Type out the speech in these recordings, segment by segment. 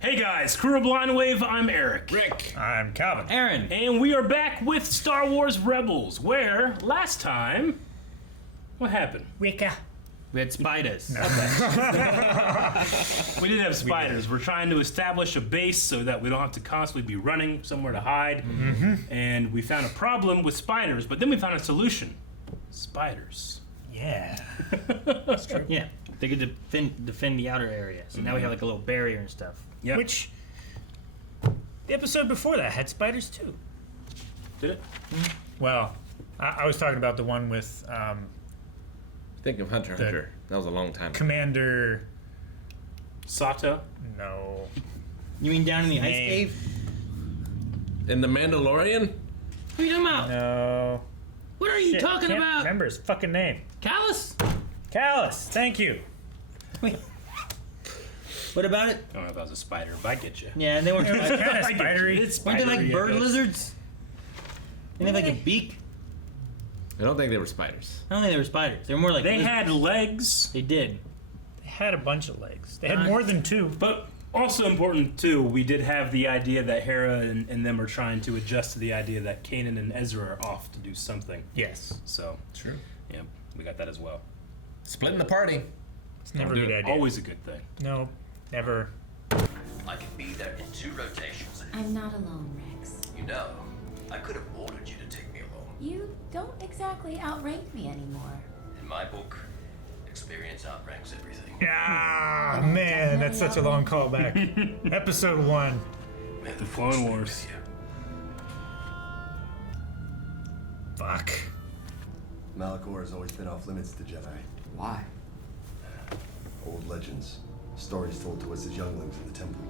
Hey guys, Crew of Blind Wave, I'm Eric. Rick. I'm Calvin. Aaron. And we are back with Star Wars Rebels, where last time, what happened? Rika. We had spiders. We did have spiders. We're trying to establish a base so that we don't have to constantly be running somewhere to hide. Mm-hmm. And we found a problem with spiders, but then we found a solution. Spiders. Yeah. That's true. Yeah. They could defend the outer area. So now we have like a little barrier and stuff. Yep. Which, the episode before that had spiders too. Did it? Well, I was talking about the one with Think of Hunter x Hunter. That was a long time ago. Commander... Sato? No. You mean down in the ice Name. cave? In The Mandalorian? What are you talking about? No. What are you Shit, talking can't about? remember his fucking name. Callus? Callus. Thank you. Wait. What about it? I don't know if that was a spider, but I get you. Yeah, they weren't It was spiders. kind of I get you. spidery. It's Weren't they spidery, like I bird guess. lizards? Didn't they have like a beak? I don't think they were spiders. I don't think they were spiders. They were more like They lizards. had legs, They did. They had a bunch of legs. They had more than two. but also important too, we did have the idea that Hera and them are trying to adjust to the idea that Kanan and Ezra are off to do something. Yes. So, True. yeah, we got that as well. Splitting the party. It's never a do good it. idea. Always a good thing. No, never. I can be there in 2 rotations. I'm not alone, Rex. You know, I could have ordered you to take me along. You don't exactly outrank me anymore. In my book, experience outranks everything. Ah, man, that's such a long callback. Episode 1. May The Force Clone be Wars. with you. Fuck. Malachor has always been off limits to Jedi. Why? Old legends, stories told to us as younglings in the temple.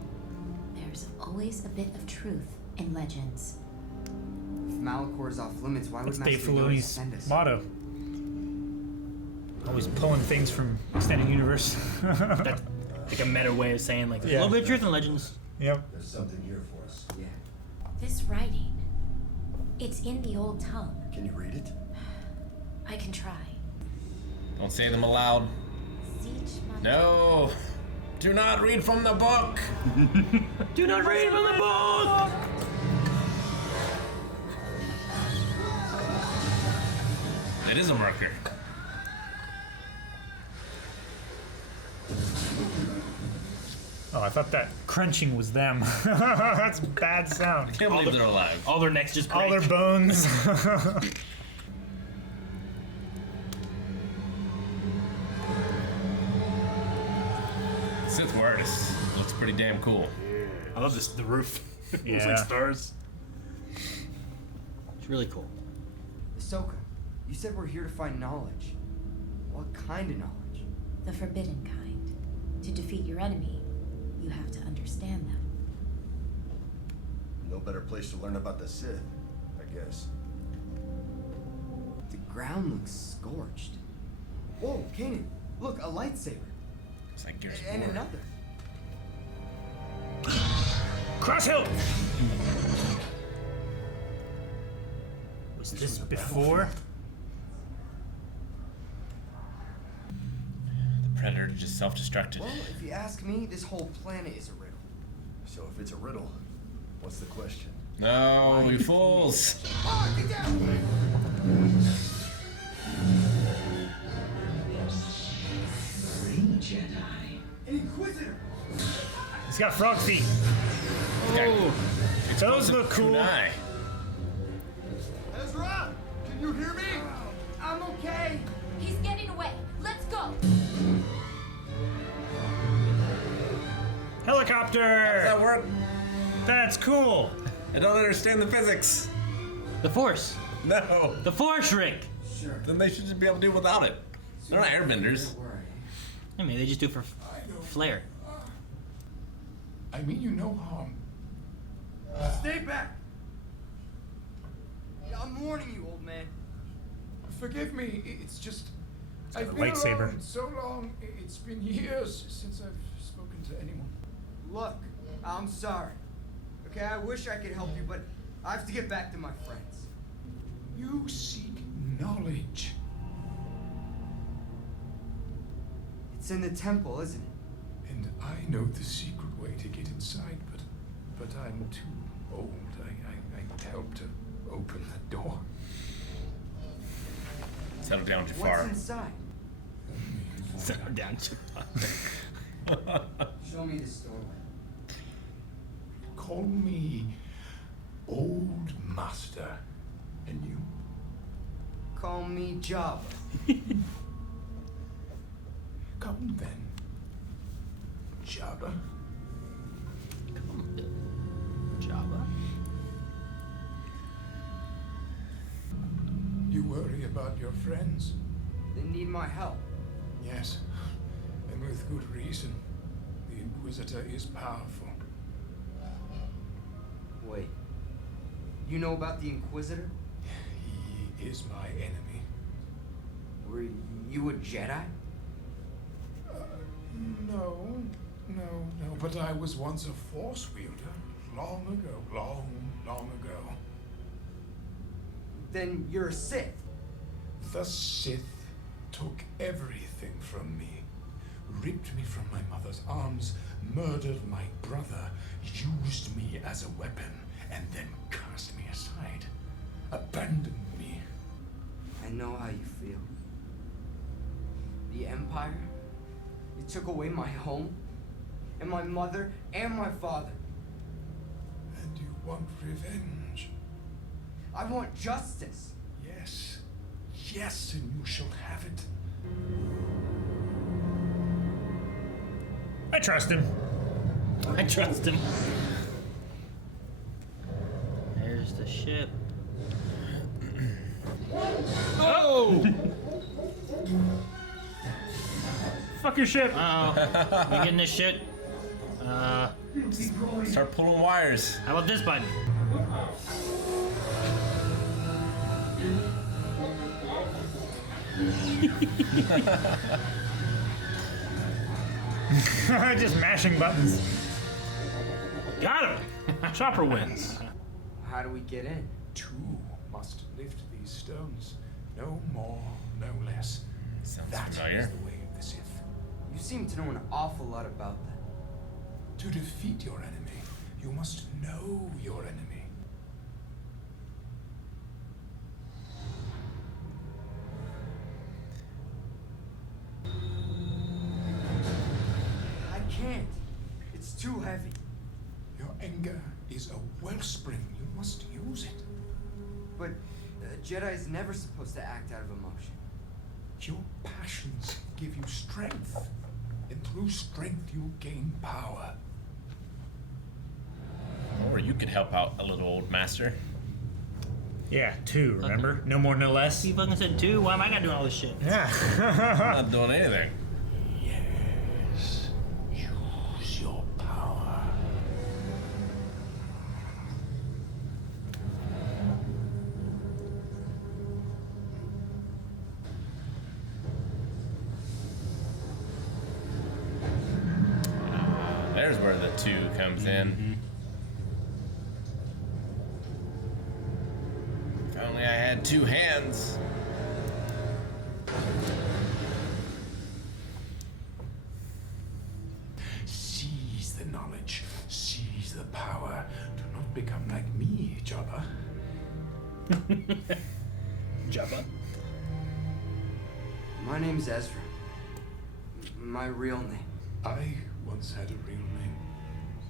There's always a bit of truth in legends. If Malakor's off limits, why would That's Dave Master Yoda Filoni's send us? motto. Always pulling things from extended universe. That's like a meta way of saying like there's Yeah. a little bit of truth in legends. Yep. There's something here for us. Yeah. This writing, it's in the old tongue. Can you read it? I can try. Don't say them aloud. Siege No. Do not read from the book. Do not read from the book! That is a marker. Oh, I thought that crunching was them. That's a bad sound. Can't believe they're alive. All their necks just break. All their bones. Sith Wars looks pretty damn cool. I love this, the roof. It's Yeah. like stars. It's really cool. Ahsoka, you said we're here to find knowledge. What kind of knowledge? The forbidden kind. To defeat your enemy, you have to understand them. No better place to learn about the Sith, I guess. The ground looks scorched. Whoa, Kanan, look, a lightsaber. It's like Gears And of War. another. Cross hill. Was this before? The Predator just self-destructed. Well, if you ask me, this whole planet is a riddle. So if it's a riddle, what's the question? No, you fools. Oh, get down! Inquisitor! He's got frog feet. Oh. Those look cool. Kunai. Ezra! Can you hear me? I'm okay. He's getting away. Let's go. Helicopter. Does that work? That's cool. I don't understand the physics. The Force. No. The Force, Rick. Sure. Then they should just be able to do without it. They're not airbenders. Don't worry. I mean, they just do it for flair. I mean you no harm. Stay back! I'm warning you, old man. Forgive me, it's just... got I've a been lightsaber. alone so long, it's been years since I've spoken to anyone. Look, I'm sorry. Okay, I wish I could help you, but I have to get back to my friends. You seek knowledge. It's in the temple, isn't it? And I know the secret way to get inside, but I'm too old. I helped to open the door. Settle down, What's Jafar. inside? Settle down, Jafar. Show me this doorway. Call me Old Master. And you? Call me Jabba. Come then, Jabba. Jabba. You worry about your friends? They need my help. Yes, and with good reason. The Inquisitor is powerful. Wait. You know about the Inquisitor? He is my enemy. Were you a Jedi? No, but I was once a Force wielder. Long ago. Then you're a Sith. The Sith took everything from me. Ripped me from my mother's arms, murdered my brother, used me as a weapon, and then cast me aside. Abandoned me. I know how you feel. The Empire, it took away my home, and my mother, and my father. And you want revenge? I want justice. Yes, and you shall have it. I trust him. I trust him. There's the ship. Oh! Fuck your ship. Uh-oh. We getting this shit? Start pulling wires. How about this button? Just mashing buttons. Got him. Chopper wins. How do we get in? Two must lift these stones. No more, no less. Sounds That familiar. is the way of the Sith. You seem to know an awful lot about that. To defeat your enemy, you must know your enemy. I can't. It's too heavy. Your anger is a wellspring. You must use it. But a Jedi is never supposed to act out of emotion. Your passions give you strength, and through strength you gain power. Or you could help out a little old master. Yeah, 2, remember? No more, no less. You fucking said 2. Why am I gotta do all this shit? Yeah. I'm not doing anything. Yes, use your power. There's where the 2 comes in. If only I had 2 hands. Seize the knowledge, seize the power. Do not become like me, Jabba. Jabba. My name's Ezra. My real name. I once had a real name.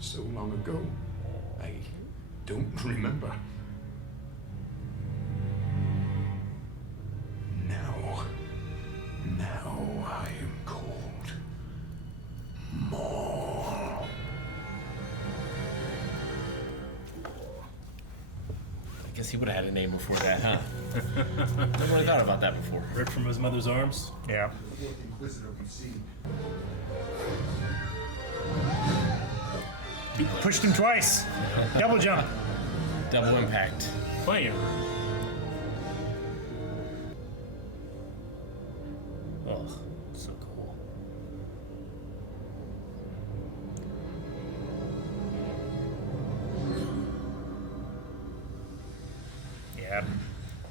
So long ago, I don't remember. Now I am called Maul. I guess he would have had a name before that, huh? Never really thought about that before. Ripped from his mother's arms. Yeah. The fourth Inquisitor we've seen. Pushed him twice. Double jump. Double impact. Bam. Oh, so cool. Yeah.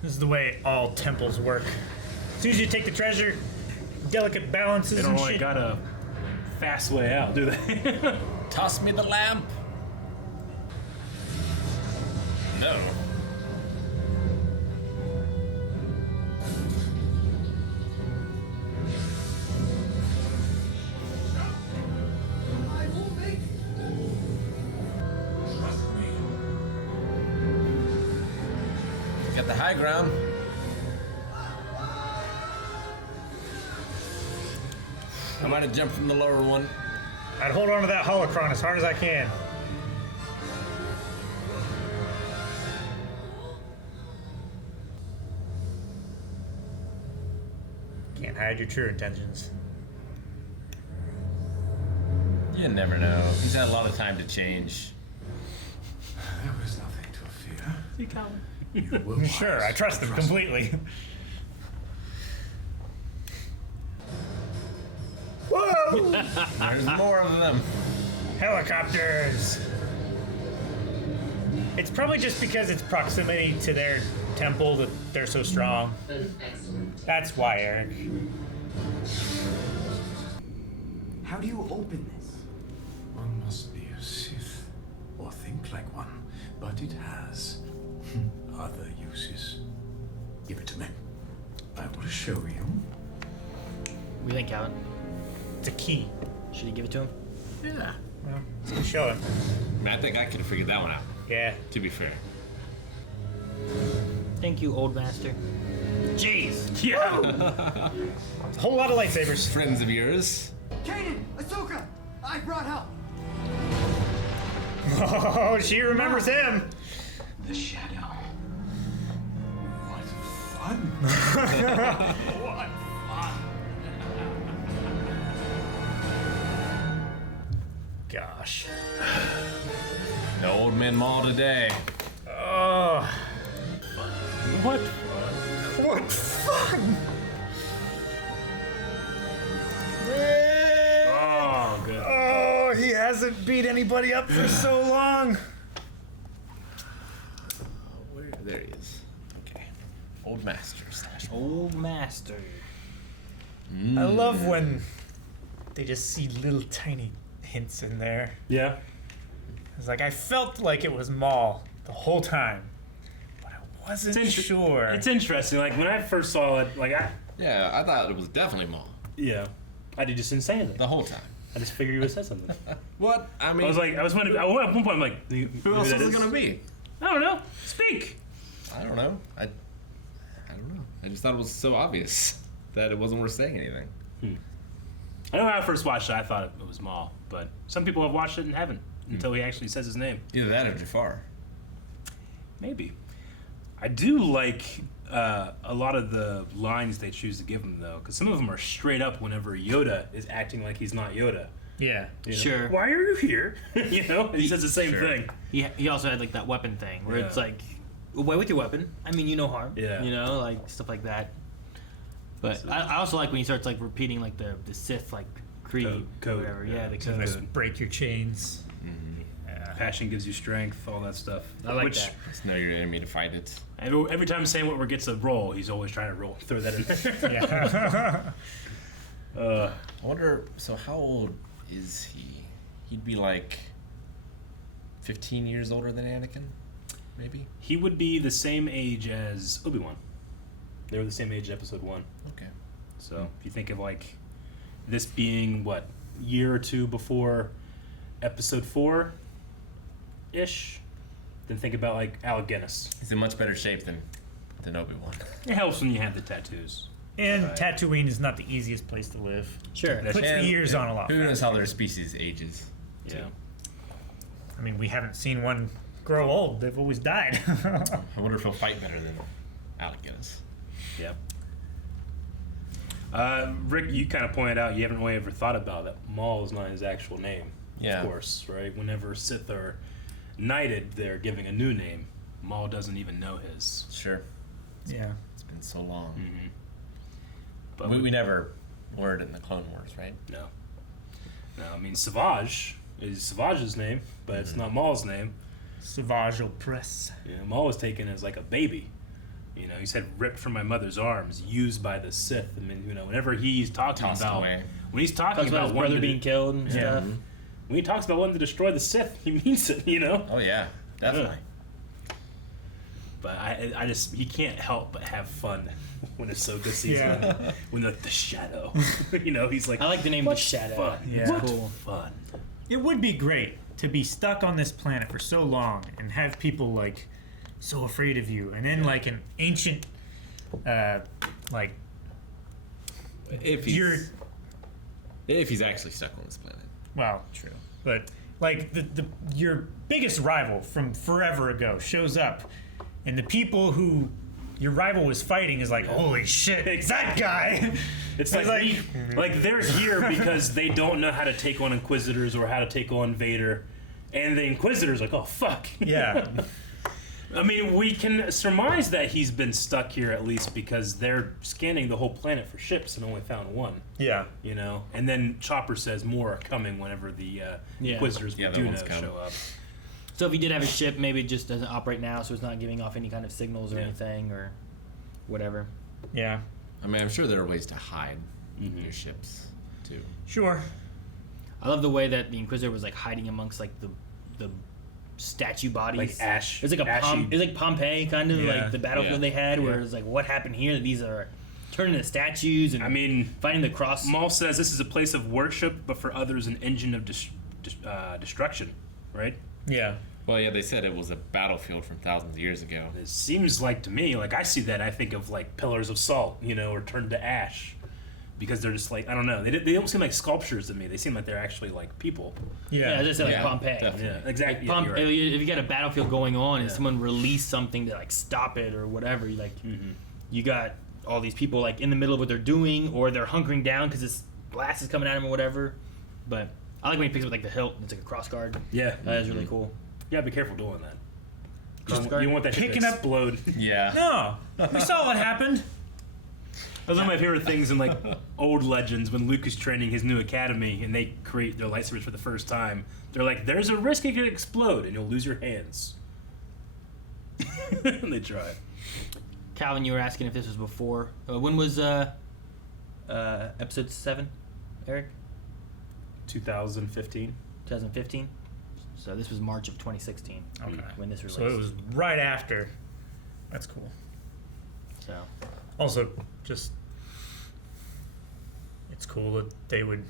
This is the way all temples work. As soon as you take the treasure, delicate balances They don't and really shit. got a fast way out, do they? Toss me the lamp. No. I will make it. Trust me. Got the high ground. I might have jumped from the lower one. I'd hold on to that holocron as hard as I can. Can't hide your true intentions. You never know. He's had a lot of time to change. There was nothing to fear. See, Calvin. You were wise. Sure, I trust them completely. Whoa! There's more of them. Helicopters! It's probably just because it's proximity to their temple that they're so strong. That's why, Eric. How do you open this? One must be a Sith or think like one, but it has other uses. Give it to me. I will show you. What do you think, Calvin? It's a key. Should he give it to him? Yeah. Well, let's show him. I mean, I think I could have figured that one out, Yeah. to be fair. Thank you, old master. Jeez. Yeah. A whole lot of lightsabers. Friends of yours. Kanan! Ahsoka! I brought help! Oh, she remembers him. The shadow. What fun! What fun! Gosh. The old man mall today. Oh, What? what fun! Oh, good. Oh, he hasn't beat anybody up for so long. There he is. Okay. Old master / Old master. I love when they just see little tiny hints in there. Yeah. It's like I felt like it was Maul the whole time, but I wasn't sure. It's interesting. Like when I first saw it, Yeah, I thought it was definitely mall I just didn't say anything. the whole time. I just figured he would say something. What? I mean, I was wondering. At one point, I'm like, who else is it gonna be? I don't know. Speak. I don't know. I don't know. I just thought it was so obvious that it wasn't worth saying anything. I know when I first watched it, I thought it was Maul, but some people have watched it and haven't until he actually says his name. Either that or Jafar. Maybe. I do like a lot of the lines they choose to give him, though, because some of them are straight up whenever Yoda is acting like he's not Yoda. Yeah. You know? Sure. Why are you here? You know? And he says the same thing. He also had like that weapon thing where it's Yeah. like, away with your weapon. I mean, you know harm. Yeah. You know, like stuff like that. But I also like when he starts like repeating like the Sith like creed Code. or whatever. Yeah, the So code. good. Break your chains. Passion gives you strength, all that stuff. I like that. Just know your enemy to fight it. Every time Sam Witwer gets a roll, he's always trying to throw that in there. Yeah. I wonder, so how old is he? He'd be like 15 years older than Anakin, maybe? He would be the same age as Obi-Wan. They were the same age in Episode 1. Okay. So if you think of like this being, what, year or two before Episode 4-ish, then think about like Alec Guinness. He's in much better shape than Obi-Wan. It helps when you have the tattoos. And Right. Tatooine is not the easiest place to live. Sure. Puts the years on a lot. Who knows how their species ages? Yeah. I mean, we haven't seen one grow old. They've always died. I wonder if he'll fight better than Alec Guinness. Yeah. Rick, you kind of pointed out you haven't really ever thought about that Maul is not his actual name. Yeah. Of course, right? Whenever Sith are knighted, they're giving a new name. Maul doesn't even know his. Sure. Yeah. It's been so long. Mm-hmm. But We never learned it in the Clone Wars, right? No. No, I mean, Savage is Savage's name, but it's not Maul's name. Savage Opress. You know, Maul was taken as like a baby. You know, he said, ripped from my mother's arms, used by the Sith. I mean, you know, whenever he's talking Tossed about... away. When he's talking Talks about about his one brother of being killed and Yeah. stuff. when he talks about wanting to destroy the Sith, he means it, you know? Oh yeah, definitely. But I just, he can't help but have fun when Ahsoka sees him. When the shadow, you know, he's like, I like the name what The Shadow. Fun. Yeah. What Cool. fun. It would be great to be stuck on this planet for so long and have people like so afraid of you, and then like an ancient, like If he's actually stuck on this planet. well, true, but like the your biggest rival from forever ago shows up, and the people who your rival was fighting is like, holy shit, it's that guy. It's like they're here because they don't know how to take on Inquisitors or how to take on Vader, and the Inquisitor's like, oh fuck. Yeah. I mean, we can surmise that he's been stuck here at least because they're scanning the whole planet for ships and only found one. Yeah. You know, and then Chopper says more are coming whenever the Inquisitors Yeah, we that do one's know coming. show up. So if he did have a ship, maybe it just doesn't operate now, so it's not giving off any kind of signals or anything or whatever. Yeah. I mean, I'm sure there are ways to hide your ships too. Sure. I love the way that the Inquisitor was like hiding amongst like the statue bodies. Like ash. It's like ashy. it's like Pompeii kind of Yeah. like the battlefield Yeah. they had, where Yeah. it's like what happened here? These are turning into statues and I mean, finding the cross. Maul says this is a place of worship, but for others, an engine of destruction, right? Yeah. Well, yeah, they said it was a battlefield from thousands of years ago. It seems like to me, like I see that, I think of like pillars of salt, you know, or turned to ash. Because they're just like, I don't know, they don't seem like sculptures to me. They seem like they're actually like people. Yeah. Yeah, as I said, like Yeah, Pompeii. definitely. Yeah, exactly. Like, Yeah, you're right. if you got a battlefield going on and Yeah. someone released something to like stop it or whatever, you like you got all these people like in the middle of what they're doing, or they're hunkering down because this blast is coming at them or whatever. But I like when he picks up like the hilt. It's like a cross guard. Yeah. That is really cool. Yeah, be careful doing that. Just You want that shit picking to up- explode. Yeah. No. We saw what happened. That's one of my favorite things in like old legends when Luke is training his new academy and they create their lightsabers for the first time. They're like, there's a risk it could explode and you'll lose your hands. And they try. Calvin, you were asking if this was before. When was episode 7, Eric? 2015. 2015. So this was March of 2016 Okay. when this released. So it was right after. That's cool. So Also, just it's cool that they would,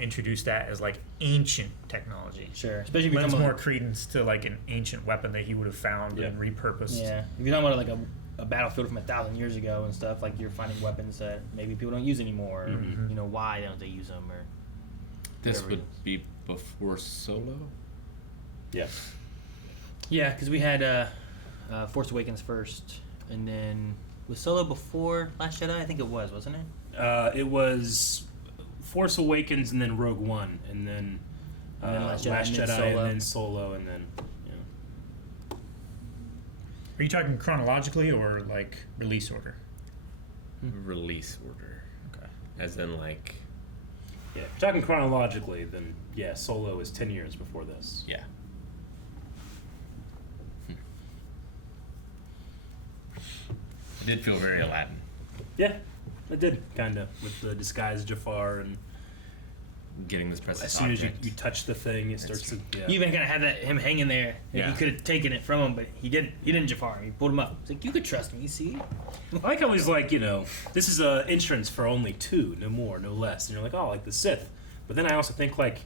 introduce that as like ancient technology. sure, especially if you Lends come more credence to like an ancient weapon that he would have found and repurposed. Yeah, if you're talking about like a battlefield from 1,000 years ago and stuff, like you're finding weapons that maybe people don't use anymore. Or, why don't they use them? Or This whatever it would be before Solo? Yeah. yeah, because we had Force Awakens first, and then was Solo before Last Jedi? I think it was, wasn't it? It was Force Awakens and then Rogue One and then, And then Last Last Jedi, Jedi, and then Solo. and then Solo and then Are you talking chronologically or like release order? Release order. Okay. As in, like, yeah. If you're talking chronologically, then yeah, Solo is 10 years before this. yeah. It did feel very Aladdin. Yeah, it did kinda with the disguised Jafar and Getting this precious as soon as you object. touch the thing, it starts to yeah. You even kind of had that him hanging there. And Yeah. He could have taken it from him, but he didn't. He didn't Jafar. He pulled him up. It's like you could trust me. See? I like how he's like, this is a entrance for only 2, no more, no less. And you're like, oh, like the Sith. But then I also think like,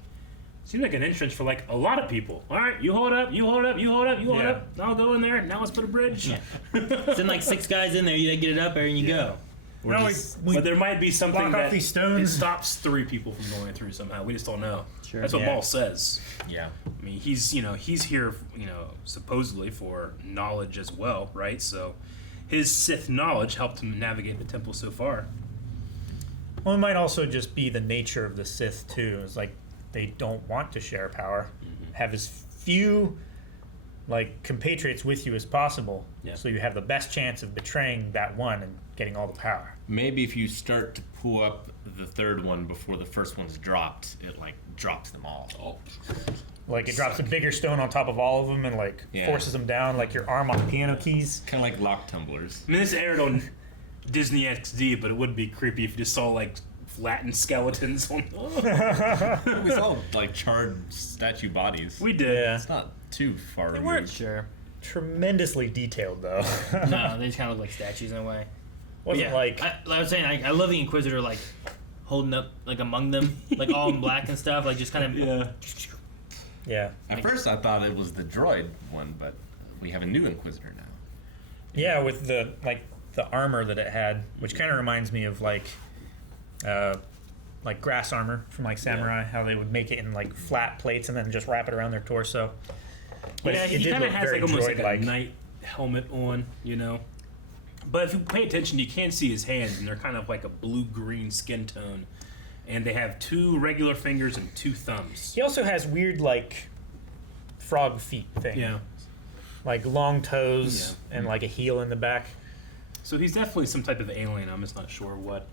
seems like an entrance for like a lot of people. All right, you hold up, you hold up, you hold up, you hold Yeah. up. I'll go in there. Now let's put a bridge. Yeah. Send like 6 guys in there. You get it up there and you go. Or No, just- we but there might be something block off that these stones. it stops 3 people from going through somehow. We just don't know. Sure. That's what Yeah. Maul says. Yeah. I mean, he's here, supposedly for knowledge as well, right? So his Sith knowledge helped him navigate the temple so far. Well, it might also just be the nature of the Sith too. It's like they don't want to share power. Have as few like compatriots with you as possible, Yeah. so you have the best chance of betraying that one and getting all the power. Maybe if you start to pull up the third one before the first one's dropped, it, like, drops them all. Like it drops a bigger stone on top of all of them and like Yeah. forces them down like your arm on piano keys. Kind of like lock tumblers. I mean, this aired on Disney XD, but it would be creepy if you just saw like flattened skeletons. On We saw like charred statue bodies. We did. Yeah. It's not too far They removed. weren't Sure. tremendously detailed though. No, they just kind of look like statues in a way. Wasn't Yeah, like I was saying, I love the Inquisitor like holding up like among them, like all in black and stuff, like just kind of. Yeah. yeah. At first, I thought it was the droid one, but we have a new Inquisitor now. Yeah, with the armor that it had, which kind of reminds me of like grass armor from like samurai, how they would make it in like flat plates and then just wrap it around their torso. But Yeah, it he did kind of look has very like almost like a droid-like. knight helmet on, you know. But if you pay attention, you can see his hands, and they're kind of like a blue-green skin tone. And they have 2 regular fingers and 2 thumbs. He also has weird like frog feet thing. Yeah. Like long toes Yeah. and like a heel in the back. So he's definitely some type of alien. I'm just not sure what.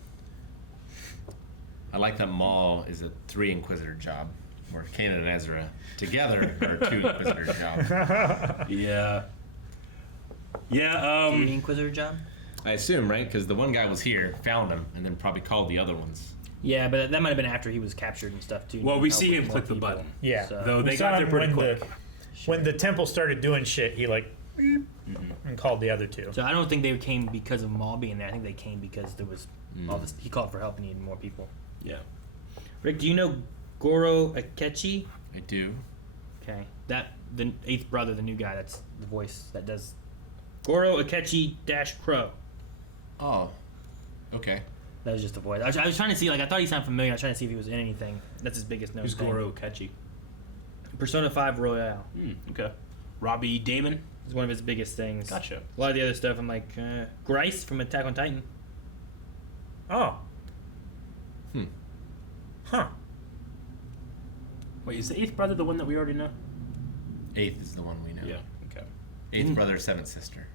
I like that Maul is a 3 Inquisitor job, where Kanan and Ezra together are 2 Inquisitor jobs. Yeah. Yeah. The Inquisitor job. I assume, right? Because the one guy was here, found him, and then probably called the other ones. Yeah, but that might have been after he was captured and stuff too. Well, we Help see with him more click the people. button. Yeah. So- Though We they saw got there him pretty when quick. when the temple started doing shit, he like beep, and called the other 2. So I don't think they came because of Maul being there. I think they came because there was all this. He called for help and needed more people. Yeah. Rick, do you know Goro Akechi? I do. Okay, that the 8th brother, the new guy. That's the voice that does Goro Akechi - Crow. Oh. Okay. That was just the voice. I was trying to see, like, I thought he sounded familiar. I was trying to see if he was in anything. That's his biggest known Who's thing. Goro Catchy? Persona 5 Royale Okay. Robbie Damon. is one of his biggest things. Gotcha. A lot of the other stuff, I'm like, Grice from Attack on Titan. Oh. Hmm. Huh. Wait, is the 8th brother the one that we already know? 8th is the one we know. Yeah. Okay. 8th brother, 7th sister.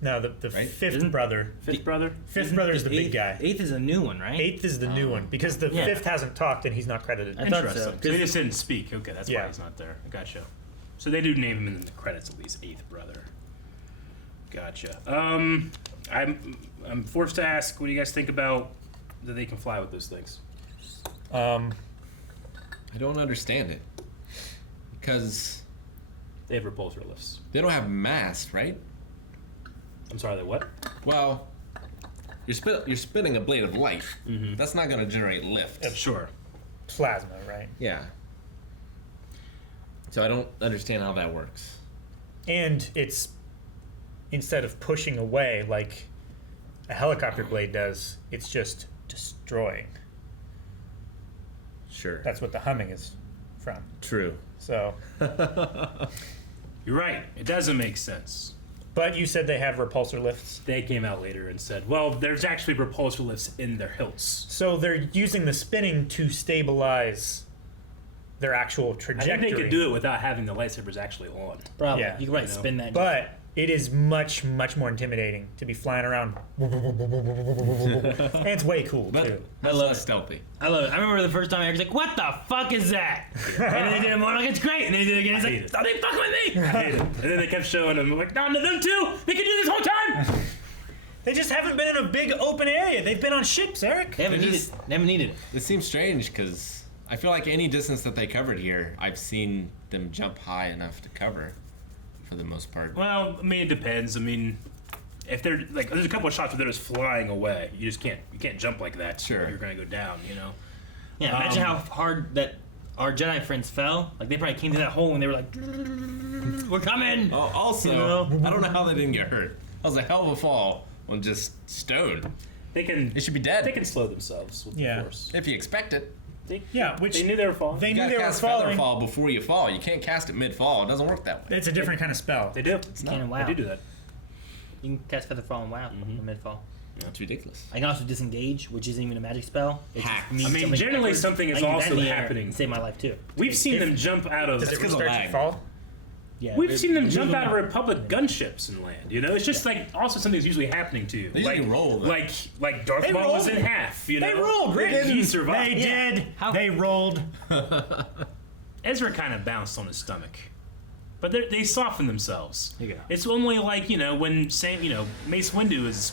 No, the Right? 5th Isn't- brother. 5th brother. 5th brother is the big guy. 8th is a new one, right? 8th is the new one because the Yeah. 5th hasn't talked and he's not credited. I thought so. Interesting. So he just didn't speak. Okay, that's Yeah. why he's not there. Gotcha. So they do name him in the credits at least, 8th brother. Gotcha. I'm forced to ask, what do you guys think about that they can fly with those things? I don't understand it. Because They have repulsor lifts. they don't have mass, right? I'm sorry, they what? Well, you're spinning a blade of light. That's not going to generate lift. Sure. Plasma, right? Yeah. So I don't understand how that works. And it's instead of pushing away like a helicopter blade does, it's just destroying. Sure. That's what the humming is from. True. So, You're right. It doesn't make sense. but you said they have repulsor lifts. They came out later and said, well, there's actually repulsor lifts in their hilts. So they're using the spinning to stabilize their actual I trajectory. think they could do it without having the lightsabers actually on. Probably. Yeah. You could probably You know. spin that. But it is much, much more intimidating to be flying around. And it's way cool, But too. that's love less it. stealthy. I love it. I remember the first time I was like, "What the fuck is that?" And then they did it more like it's great, and then they did it again. He's hate like, it. "Stop it fucking with me!" I hate it. And then they kept showing them. I'm like, no, them too. They can do this whole time. They just haven't been in a big open area. They've been on ships, Eric. They haven't It needed. is- They haven't needed it. It seems strange because I feel like any distance that they covered here, I've seen them jump high enough to cover for the most part. Well, I mean, it depends. I mean, if they're like, there's a couple of shots where they're just flying away. You just can't jump like that. Sure. You're gonna go down. You know. Yeah, imagine how hard that our Jedi friends fell. Like they probably came to that hole and they were like, "We're coming." Oh, also, You know? I don't know how they didn't get hurt. That was a hell of a fall on just stone. They can. They should be dead. They can slow themselves with Yeah. the force. If you expect it. Yeah, which They knew they were falling. they You knew gotta they were cast feather falling. fall before you fall. You can't cast it mid-fall. It doesn't work that way. It's a different kind of spell. They do. It's not. And wow, They do that. you can cast Feather Fall and Wow in mid fall. That's ridiculous. I can also disengage, which isn't even a magic spell. It just Hacked. means I mean, jumping generally backwards. something is I can do that also in the air happening. and save my life too. We've seen them jump out of. Does it 'cause of restart lag. your fall? Yeah, We've it- seen them it jump moves out of on. Republic gunships and land. You know, it's just like also something that's usually happening to you. They usually like, roll, though. like Darth They Maul was rolled. in half. You know, They rolled, Rick. He survived. They did. How- They rolled. Ezra kind of bounced on his stomach, but they soften themselves. There you go. It's only like when Mace Windu is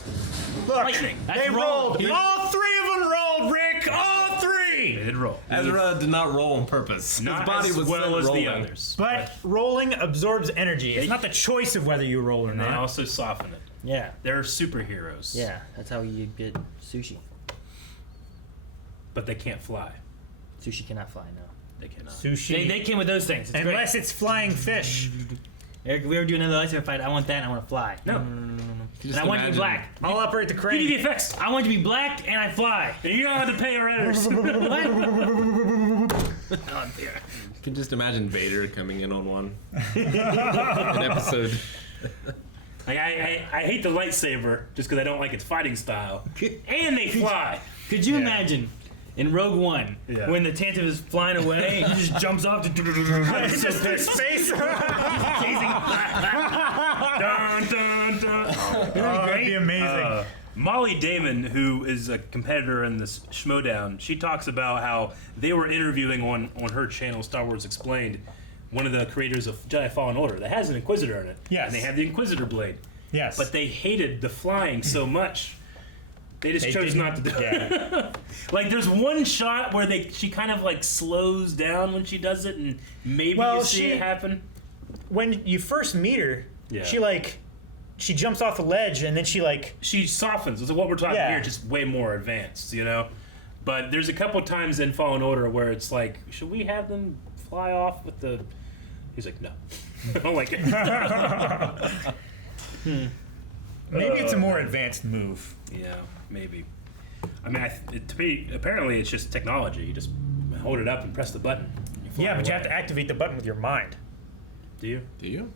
Look, lightning. they That's rolled. rolled. All three of them rolled, Rick. Strike all three! They did roll. Ezra did not roll on purpose. Not His body as was well set as rolling. the others. But rolling absorbs energy. It's not the choice of whether you roll or And they not. also soften it. Yeah. They're superheroes. Yeah. That's how you get sushi. But they can't fly. Sushi cannot fly, no. They cannot. Sushi. They came with those things. It's Unless it's flying fish. Eric, if we ever do another lightsaber fight, I want that and I want to fly. No. And I want it to be black. I'll operate the You crane. do the effects. I want it to be black and I fly. And you don't have to pay our editors. Oh, dear. You can just imagine Vader coming in on one. An episode. Like I hate the lightsaber just because I don't like its fighting style. And they fly. Could you imagine in Rogue One Yeah. when the Tantive is flying away and he just jumps off to It's just their space. Dun, dun, dun. Oh, that'd be amazing. Molly Damon, who is a competitor in this Schmodown, she talks about how they were interviewing on her channel, Star Wars Explained, one of the creators of Jedi Fallen Order that has an Inquisitor in it. Yes. And they have the Inquisitor blade. Yes. But they hated the flying so much, they just chose not to do it. Like, there's one shot where she kind of like slows down when she does it, and maybe you see it happen. When you first meet her, Yeah. she jumps off the ledge and then She softens. So what we're talking Yeah. here, just way more advanced, you know. But there's a couple times in Fallen Order where it's like, should we have them fly off with the? He's like, no, I don't like it. maybe it's a more advanced move. Yeah, maybe. I mean, to me, apparently it's just technology. You just hold it up and press the button. And you fly Yeah, but you away. have to activate the button with your mind. Do you? Do you?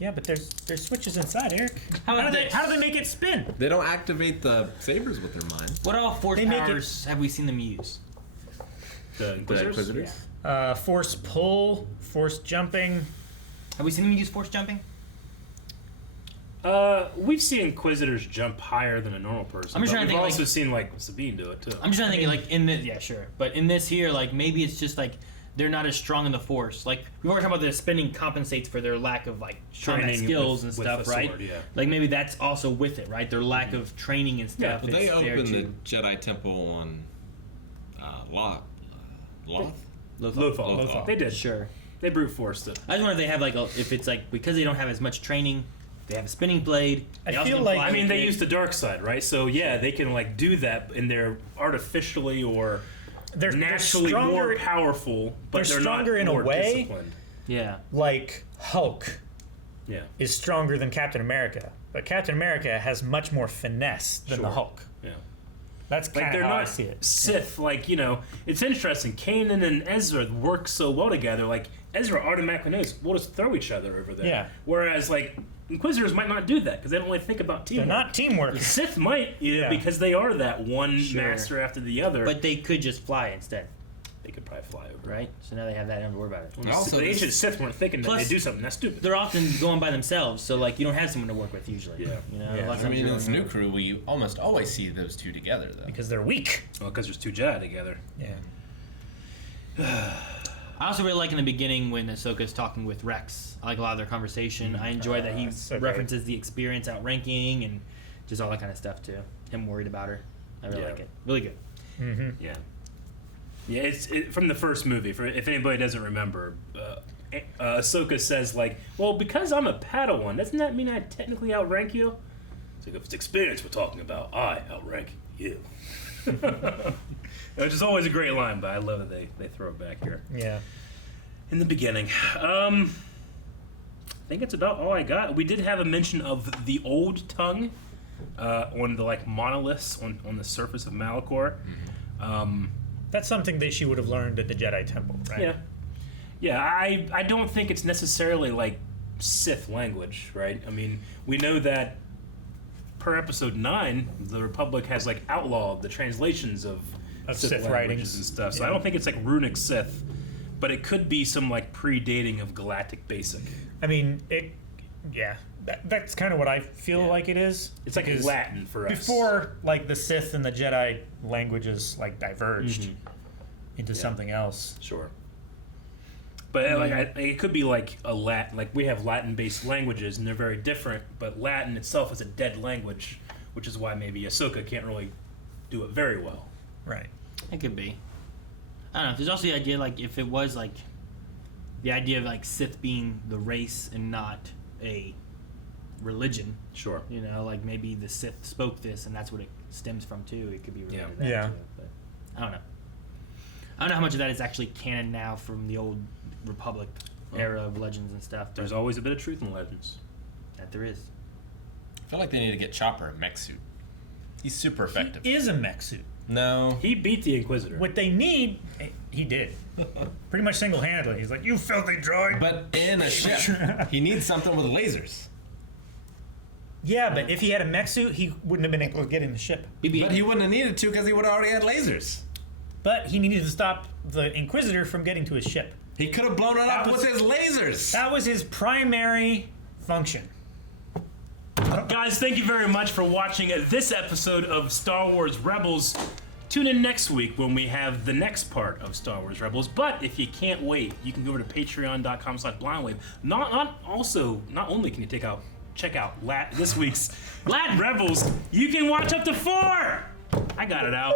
Yeah, but there's switches inside, Eric. How How do they make it spin? They don't activate the sabers with their mind. What all force They make it- powers have we seen them use? The The Inquisitors? Inquisitors? Force pull, force jumping. Have we seen them use force jumping? We've seen Inquisitors jump higher than a normal person. I'm just but trying to we've think, also like- seen like Sabine do it too. I'm just trying to think, like, in this, yeah, sure. But in this here, like, maybe it's just, like, they're not as strong in the force. Like, we were talking about the spinning compensates for their lack of, like, combat Training skills with and stuff, a right? sword, yeah. Like, maybe that's also with it, right? Their lack of training and stuff. But they it's there opened the to- Jedi Temple on Loth? Lothal. Lothal. They did. Sure. They brute forced it. I just wonder if they have, like, if it's, like, because they don't have as much training, they have a spinning blade. I they also feel can like- fly I mean, with they it. use the dark side, right? So yeah, they can like do that, and they're artificially or They're naturally stronger, more powerful, but they're they're stronger not in a more way. disciplined. Yeah. Like Hulk Yeah, is stronger than Captain America, but Captain America has much more finesse than the Sure. Hulk. yeah. That's Like kind they're of how I not see it. Sith. Like it's interesting. Kanan and Ezra work so well together. Like Ezra automatically knows we'll just throw each other over there. Yeah. Whereas like Inquisitors might not do that because they don't really think about They're teamwork. not teamwork. Sith might, Yeah. because they are that one Sure. master after the other. But they could just fly instead, they could probably fly over. right? So now they have that. I don't have to worry about it. Well, Also, the this- ancient Sith weren't thinking that Plus- they do something that's stupid. They're often going by themselves, so like you don't have someone to work with usually. Yeah. You know, Yeah. a lot of I times mean, in you're this on new your own. crew, we almost always see those two together, though. Because they're weak. Well, because there's two Jedi together. Yeah. I also really like in the beginning when Ahsoka's talking with Rex. I like a lot of their conversation. I enjoy that he so great. references the experience outranking and just all that kind of stuff too. Him worried about her. I really Yeah. like it. Really good. Mm-hmm. Yeah. Yeah, it's from the first movie. For if anybody doesn't remember, Ahsoka says like, "Well, because I'm a Padawan, doesn't that mean I technically outrank you?" It's like if it's experience we're talking about, I outrank you. Which is always a great line, but I love that they throw it back here Yeah. in the beginning. I think it's about all I got. We did have a mention of the old tongue on the like monoliths on the surface of Malachor. That's something that she would have learned at the Jedi Temple, right? Yeah. Yeah, I don't think it's necessarily like Sith language, right? I mean, we know that per episode 9, the Republic has like outlawed the translations of Sith languages writings. and stuff. So Yeah. I don't think it's like runic Sith, but it could be some like predating of Galactic Basic. I mean, that's kind of what I feel Yeah. like it is. It's like because Latin for us. before, like the Sith and the Jedi languages like diverged into something else. Sure. But like, it could be like a Latin. Like we have Latin-based languages, and they're very different. But Latin itself is a dead language, which is why maybe Ahsoka can't really do it very well. Right. It could be. I don't know. There's also the idea, like, if it was, like, the idea of, like, Sith being the race and not a religion. Sure. You know, like, maybe the Sith spoke this and that's what it stems from, too. It could be related to that, Yeah. too. But I don't know. I don't know how much of that is actually canon now from the old Republic era of legends and stuff. There's always a bit of truth in legends. That there is. I feel like they need to get Chopper a mech suit. He's super effective. He is a mech suit. No. He beat the Inquisitor. What they need, he did. Pretty much single-handedly. He's like, you filthy droid. But in a ship, he needs something with lasers. Yeah, but if he had a mech suit, he wouldn't have been able to get in the ship. But he wouldn't have needed to because he would have already had lasers. But he needed to stop the Inquisitor from getting to his ship. He could have blown it up was- with his lasers. That was his primary function. Guys, thank you very much for watching this episode of Star Wars Rebels. Tune in next week when we have the next part of Star Wars Rebels. But if you can't wait, you can go over to patreon.com/blindwave. Not only can you check out this week's Latin Rebels, you can watch up to 4. I got it out.